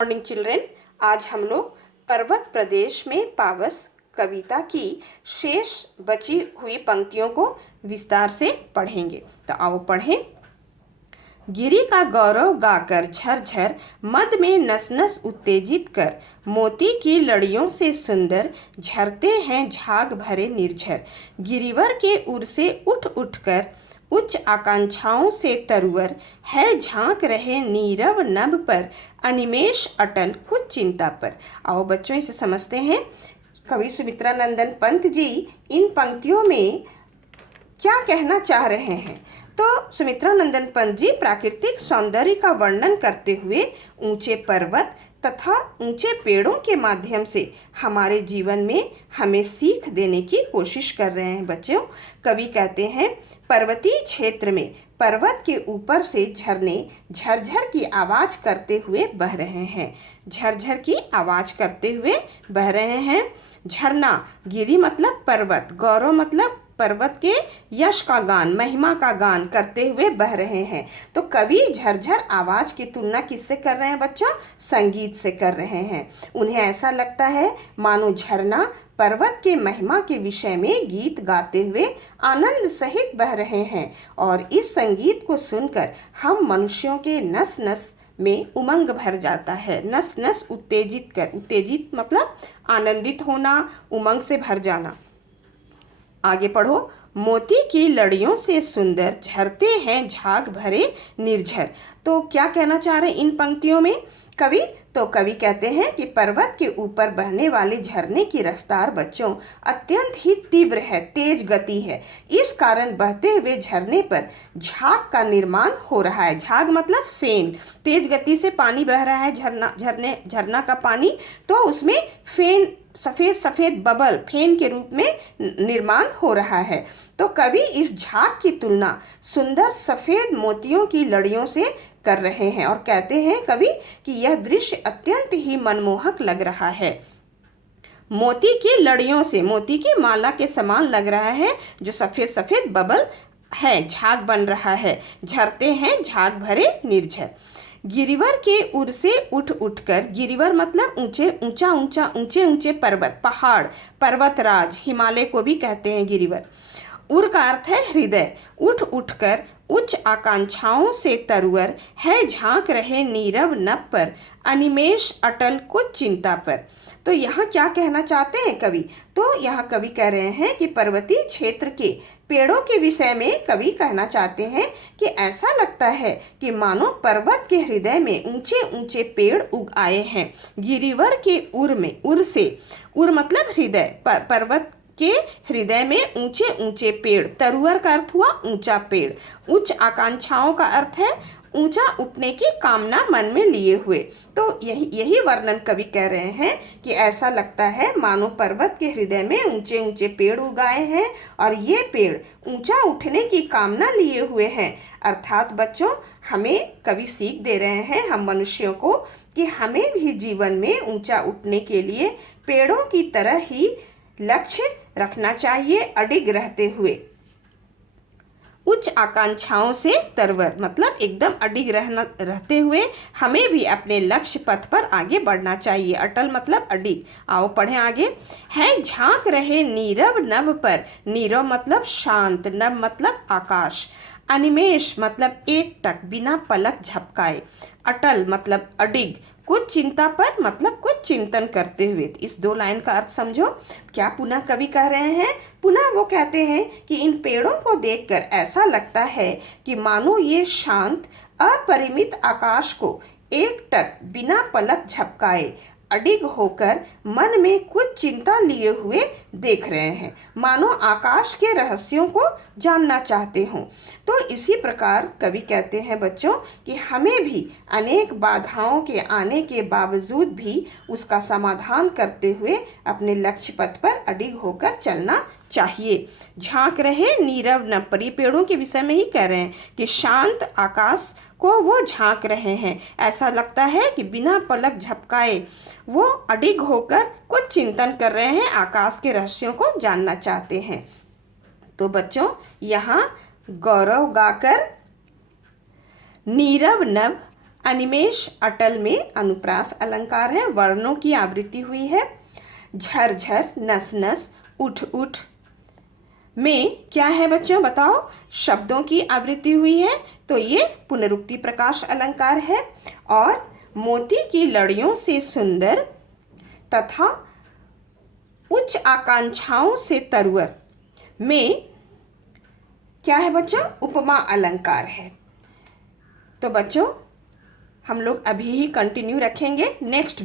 Morning children. आज हम लोग पर्वत प्रदेश में पावस कविता की शेष बची हुई पंक्तियों को विस्तार से पढ़ेंगे। तो आओ पढ़ें। गिरी का गौरव गाकर झरझर मद में नस नस उत्तेजित कर, मोती की लड़ियों से सुंदर झरते हैं झाग भरे निर्झर। गिरिवर के उर से उठ उठ कर उच्च आकांक्षाओं से तरुवर है, झांक रहे नीरव नभ पर अनिमेष अटल कुछ चिंता पर। आओ बच्चों इसे समझते हैं। कवि सुमित्रा नंदन पंत जी इन पंक्तियों में क्या कहना चाह रहे हैं। तो सुमित्रा नंदन पंत जी प्राकृतिक सौंदर्य का वर्णन करते हुए ऊंचे पर्वत तथा ऊंचे पेड़ों के माध्यम से हमारे जीवन में हमें सीख देने की कोशिश कर रहे हैं। बच्चों, कवि कहते हैं पर्वतीय क्षेत्र में पर्वत के ऊपर से झरने झरझर की आवाज़ करते हुए बह रहे हैं। झरझर की आवाज़ करते हुए बह रहे हैं। झरना, गिरी मतलब पर्वत, गौरव मतलब पर्वत के यश का गान, महिमा का गान करते हुए बह रहे हैं। तो कवि झरझर आवाज़ की तुलना किससे कर रहे हैं बच्चों? संगीत से कर रहे हैं। उन्हें ऐसा लगता है मानो झरना पर्वत के महिमा के विषय में गीत गाते हुए आनंद सहित बह रहे हैं, और इस संगीत को सुनकर हम मनुष्यों के नस नस में उमंग भर जाता है। नस नस उत्तेजित कर, उत्तेजित मतलब आनंदित होना, उमंग से भर जाना। आगे पढ़ो। मोती की लड़ियों से सुंदर झरते हैं झाग भरे निर्झर। तो क्या कहना चाह रहे हैं इन पंक्तियों में कवि? तो कवि कहते हैं कि पर्वत के ऊपर बहने वाले झरने की रफ्तार बच्चों अत्यंत ही तीव्र है, तेज गति है। इस कारण बहते हुए झरने पर झाग का निर्माण हो रहा है। झाग मतलब फेन। तेज गति से पानी बह रहा है, झरना का पानी, तो उसमें फेन, सफ़ेद सफ़ेद बबल फेन के रूप में निर्माण हो रहा है। तो कवि इस झाग की तुलना सुंदर सफ़ेद मोतियों की लड़ियों से कर रहे हैं और कहते हैं कवि कि यह दृश्य अत्यंत ही मनमोहक लग रहा है। मोती की लड़ियों से, मोती की माला के समान लग रहा है, जो सफ़ेद सफ़ेद बबल है, झाग बन रहा है। झरते हैं झाग भरे निर्झर। गिरिवर के उर से उठ उठकर, गिरिवर मतलब ऊंचे ऊंचे पर्वत, पहाड़, पर्वतराज, हिमालय को भी कहते हैं गिरिवर। उर का अर्थ है हृदय। उठ उठकर उच्च आकांक्षाओं से तरुवर है, झांक रहे नीरव नभ पर अनिमेष अटल कुछ चिंता पर। तो यहाँ क्या कहना चाहते हैं कवि? तो यहाँ कवि कह रहे हैं कि पर्वतीय क्षेत्र के पेड़ों के विषय में कवि कहना चाहते हैं कि ऐसा लगता है कि मानो पर्वत के हृदय में ऊंचे ऊंचे पेड़ उग आए हैं। गिरिवर के उर में, उर से, उर मतलब हृदय, पर्वत के हृदय में ऊंचे ऊंचे पेड़, तरुवर का अर्थ हुआ ऊंचा पेड़। उच्च आकांक्षाओं का अर्थ है ऊंचा उठने की कामना मन में लिए हुए। तो यही वर्णन कवि कह रहे हैं कि ऐसा लगता है मानो पर्वत के हृदय में ऊंचे ऊंचे पेड़ उगाए हैं और ये पेड़ ऊंचा उठने की कामना लिए हुए हैं। अर्थात बच्चों, हमें कवि सीख दे रहे हैं हम मनुष्यों को कि हमें भी जीवन में ऊंचा उठने के लिए पेड़ों की तरह ही लक्ष्य रखना चाहिए, अडिग रहते हुए। उच्च आकांक्षाओं से तरवर मतलब एकदम अडिग रहते हुए हमें भी अपने लक्ष्य पथ पर आगे बढ़ना चाहिए। अटल मतलब अडिग। आओ पढ़ें आगे। है झांक रहे नीरव नभ पर, नीरव मतलब शांत, नभ मतलब आकाश, अनिमेष मतलब एकटक, बिना पलक झपकाए, अटल मतलब अडिग, कुछ चिंता पर मतलब कुछ चिंतन करते हुए। इस दो लाइन का अर्थ समझो। क्या पुनः कवि कह रहे हैं? पुनः वो कहते हैं कि इन पेड़ों को देखकर ऐसा लगता है कि मानो ये शांत अपरिमित आकाश को एकटक बिना पलक झपकाए अडिग होकर मन में कुछ चिंता लिए हुए देख रहे हैं, मानो आकाश के रहस्यों को जानना चाहते हों। तो इसी प्रकार कवि कहते हैं बच्चों कि हमें भी अनेक बाधाओं के आने के बावजूद भी उसका समाधान करते हुए अपने लक्ष्य पथ पर अडिग होकर चलना चाहिए। झांक रहे नीरव नभ पर, ये पेड़ों के विषय में ही कह रहे हैं कि शांत आकाश को वो झांक रहे हैं। ऐसा लगता है कि बिना पलक झपकाए वो अडिग होकर कुछ चिंतन कर रहे हैं, आकाश के रहस्यों को जानना चाहते हैं। तो बच्चों, यहाँ गौरव गाकर नीरव नभ अनिमेष अटल में अनुप्रास अलंकार है, वर्णों की आवृत्ति हुई है। झरझर, नस नस, उठ उठ में क्या है बच्चों बताओ, शब्दों की आवृत्ति हुई है, तो ये पुनरुक्ति प्रकाश अलंकार है। और मोती की लड़ियों से सुंदर तथा उच्च आकांक्षाओं से तरवर में क्या है बच्चों, उपमा अलंकार है। तो बच्चों हम लोग अभी ही कंटिन्यू रखेंगे नेक्स्ट